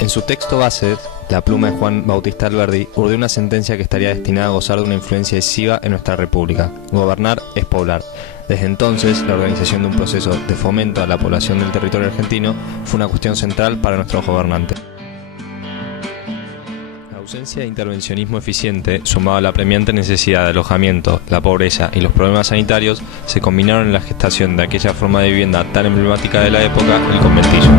En su texto base, la pluma de Juan Bautista Alberdi urdió una sentencia que estaría destinada a gozar de una influencia decisiva en nuestra república: gobernar es poblar. Desde entonces, la organización de un proceso de fomento a la población del territorio argentino fue una cuestión central para nuestros gobernantes. La ausencia de intervencionismo eficiente, sumado a la apremiante necesidad de alojamiento, la pobreza y los problemas sanitarios, se combinaron en la gestación de aquella forma de vivienda tan emblemática de la época, el conventillo.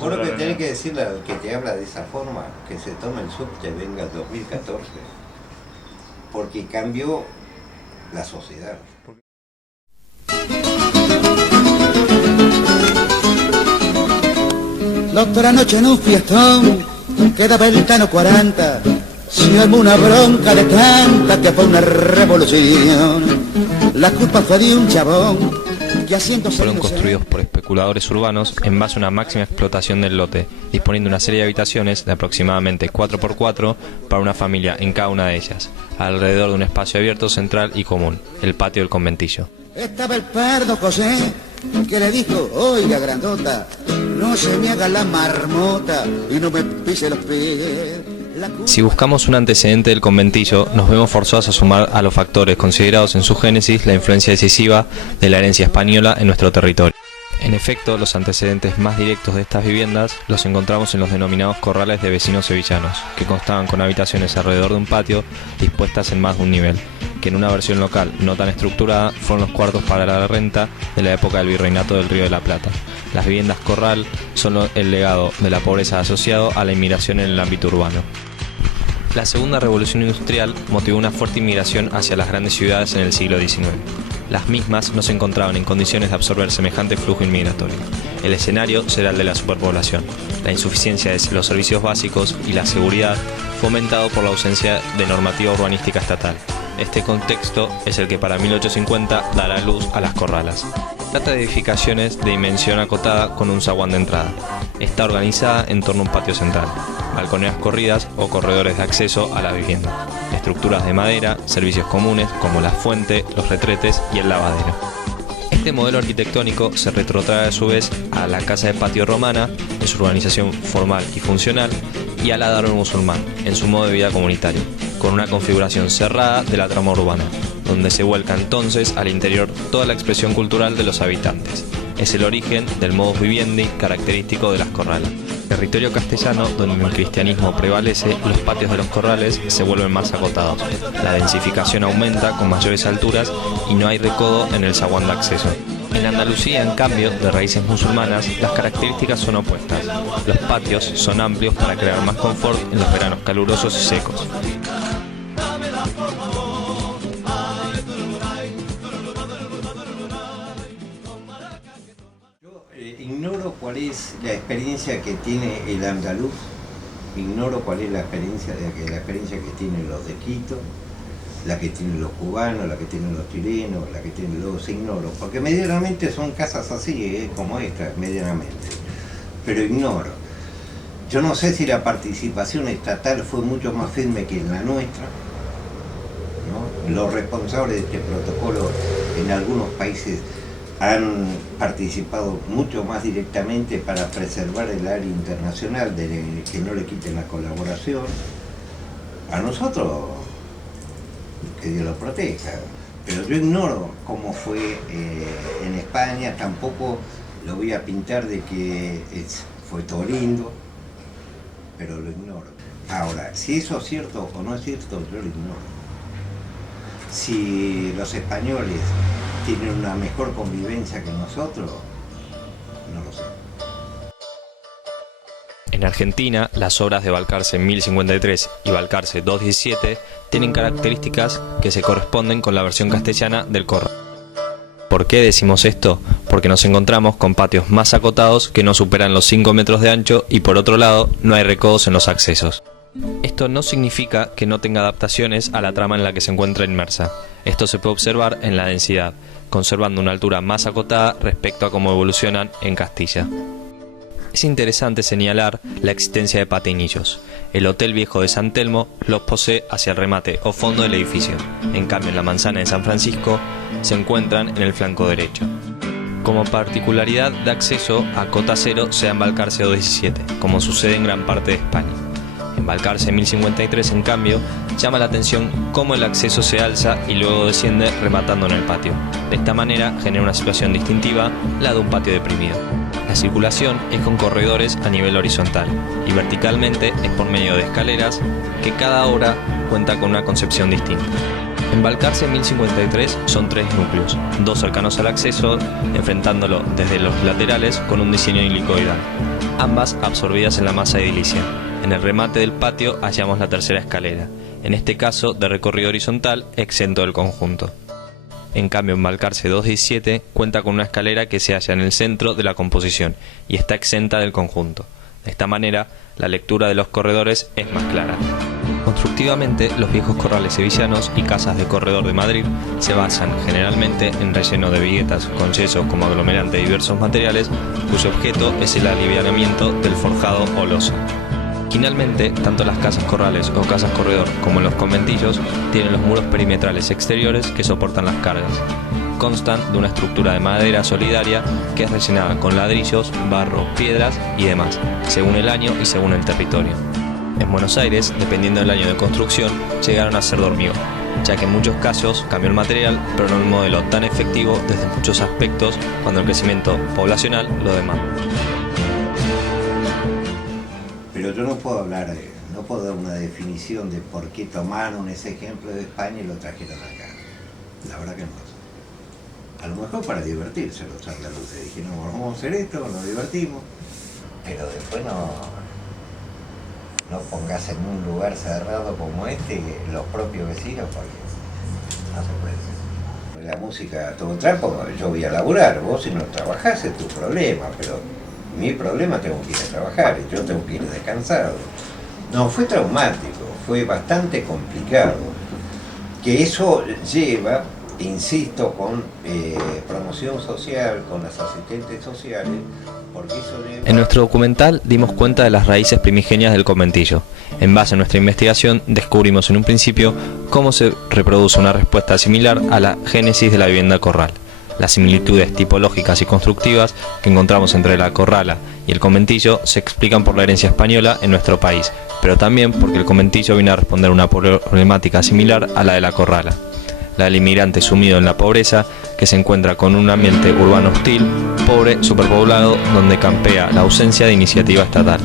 Vos lo que tenés que decirle al que te habla de esa forma, que se tome el subte, venga el 2014, porque cambió la sociedad. La otra noche en un fiestón, quedaba el Cano 40, se armó una bronca de tanta que fue una revolución. La culpa fue de un chabón. Fueron construidos por especuladores urbanos en base a una máxima explotación del lote, disponiendo una serie de habitaciones de aproximadamente 4x4 para una familia en cada una de ellas, alrededor de un espacio abierto, central y común, el patio del conventillo. Estaba el pardo José, que le dijo: oiga grandota, no se me haga la marmota y no me pise los pies. Si buscamos un antecedente del conventillo, nos vemos forzados a sumar a los factores considerados en su génesis la influencia decisiva de la herencia española en nuestro territorio. En efecto, los antecedentes más directos de estas viviendas los encontramos en los denominados corrales de vecinos sevillanos, que constaban con habitaciones alrededor de un patio dispuestas en más de un nivel, que en una versión local no tan estructurada fueron los cuartos para la renta de la época del virreinato del Río de la Plata. Las viviendas corral son el legado de la pobreza asociado a la inmigración en el ámbito urbano. La segunda revolución industrial motivó una fuerte inmigración hacia las grandes ciudades en el siglo XIX. Las mismas no se encontraban en condiciones de absorber semejante flujo inmigratorio. El escenario será el de la superpoblación, la insuficiencia de los servicios básicos y la seguridad, fomentado por la ausencia de normativa urbanística estatal. Este contexto es el que para 1850 dará luz a las corralas. Trata de edificaciones de dimensión acotada con un zaguán de entrada. Está organizada en torno a un patio central, balconeras corridas o corredores de acceso a la vivienda, estructuras de madera, servicios comunes como la fuente, los retretes y el lavadero. Este modelo arquitectónico se retrotrae a su vez a la casa de patio romana en su organización formal y funcional y a la darul musulmán en su modo de vida comunitario, con una configuración cerrada de la trama urbana, donde se vuelca entonces al interior toda la expresión cultural de los habitantes. Es el origen del modus vivendi característico de las corralas. Territorio castellano donde el cristianismo prevalece, los patios de los corrales se vuelven más acotados. La densificación aumenta con mayores alturas y no hay recodo en el zaguán de acceso. En Andalucía, en cambio, de raíces musulmanas, las características son opuestas. Los patios son amplios para crear más confort en los veranos calurosos y secos. Ignoro cuál es la experiencia que tiene el andaluz, ignoro cuál es la experiencia que tienen los de Quito, la que tienen los cubanos, la que tienen los chilenos, la que tienen los ignoro, porque medianamente son casas así, como esta, medianamente, pero ignoro. Yo no sé si la participación estatal fue mucho más firme que en la nuestra, ¿no? Los responsables de este protocolo en algunos países han participado mucho más directamente para preservar el área internacional, de que no le quiten la colaboración. A nosotros, que Dios los proteja. Pero yo ignoro cómo fue en España, tampoco lo voy a pintar de que fue todo lindo, pero lo ignoro. Ahora, si eso es cierto o no es cierto, yo lo ignoro. Si los españoles tienen una mejor convivencia que nosotros, no lo sé. En Argentina, las obras de Balcarce 1053 y Balcarce 217 tienen características que se corresponden con la versión castellana del corral. ¿Por qué decimos esto? Porque nos encontramos con patios más acotados que no superan los 5 metros de ancho y por otro lado no hay recodos en los accesos. Esto no significa que no tenga adaptaciones a la trama en la que se encuentra inmersa. Esto se puede observar en la densidad, conservando una altura más acotada respecto a cómo evolucionan en Castilla. Es interesante señalar la existencia de patinillos. El Hotel Viejo de San Telmo los posee hacia el remate o fondo del edificio. En cambio, en la Manzana de San Francisco se encuentran en el flanco derecho. Como particularidad de acceso a cota cero sea en Balcarce 217, como sucede en gran parte de España. En Balcarce 1053, en cambio, llama la atención cómo el acceso se alza y luego desciende rematando en el patio. De esta manera genera una situación distintiva, la de un patio deprimido. La circulación es con corredores a nivel horizontal y verticalmente es por medio de escaleras que cada hora cuenta con una concepción distinta. En Balcarce 1053 son 3 núcleos, 2 cercanos al acceso, enfrentándolo desde los laterales con un diseño helicoidal, ambas absorbidas en la masa edilicia. En el remate del patio hallamos la tercera escalera, en este caso de recorrido horizontal exento del conjunto. En cambio, en Balcarce 217 cuenta con una escalera que se halla en el centro de la composición y está exenta del conjunto. De esta manera, la lectura de los corredores es más clara. Constructivamente, los viejos corrales sevillanos y casas de corredor de Madrid se basan generalmente en relleno de viguetas con yeso como aglomerante de diversos materiales, cuyo objeto es el alivianamiento del forjado o losa. Finalmente, tanto las casas corrales o casas corredor como los conventillos tienen los muros perimetrales exteriores que soportan las cargas. Constan de una estructura de madera solidaria que es rellenada con ladrillos, barro, piedras y demás, según el año y según el territorio. En Buenos Aires, dependiendo del año de construcción, llegaron a ser de hormigón, ya que en muchos casos cambió el material, pero no el modelo tan efectivo desde muchos aspectos cuando el crecimiento poblacional lo demanda. Pero yo no puedo dar una definición de por qué tomaron ese ejemplo de España y lo trajeron acá. La verdad que no. A lo mejor para divertirse los andaluces. Dijeron, vamos a hacer esto, nos divertimos. Pero después no pongas en un lugar cerrado como este los propios vecinos, porque no se puede hacer. La música, todo trapo, yo voy a laburar, vos si no trabajás es tu problema, pero mi problema tengo que ir a trabajar y yo tengo que ir descansado. No, fue traumático, fue bastante complicado. Que eso lleva, insisto, con promoción social, con las asistentes sociales, porque eso lleva... En nuestro documental dimos cuenta de las raíces primigenias del conventillo. En base a nuestra investigación descubrimos en un principio cómo se reproduce una respuesta similar a la génesis de la vivienda corral. Las similitudes tipológicas y constructivas que encontramos entre la corrala y el conventillo se explican por la herencia española en nuestro país, pero también porque el conventillo viene a responder a una problemática similar a la de la corrala. La del inmigrante sumido en la pobreza, que se encuentra con un ambiente urbano hostil, pobre, superpoblado, donde campea la ausencia de iniciativa estatal.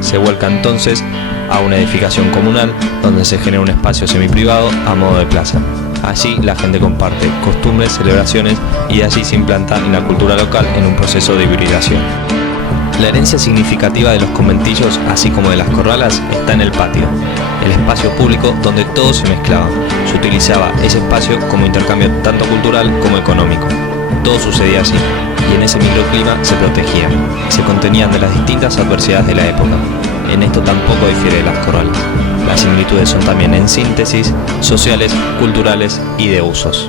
Se vuelca entonces a una edificación comunal, donde se genera un espacio semiprivado a modo de plaza. Allí la gente comparte costumbres, celebraciones y allí se implanta en la cultura local en un proceso de hibridación. La herencia significativa de los conventillos, así como de las corralas, está en el patio, el espacio público donde todo se mezclaba. Se utilizaba ese espacio como intercambio tanto cultural como económico. Todo sucedía allí, y en ese microclima se protegía, se contenían de las distintas adversidades de la época. En esto tampoco difiere de las corrales. Las similitudes son también en síntesis, sociales, culturales y de usos.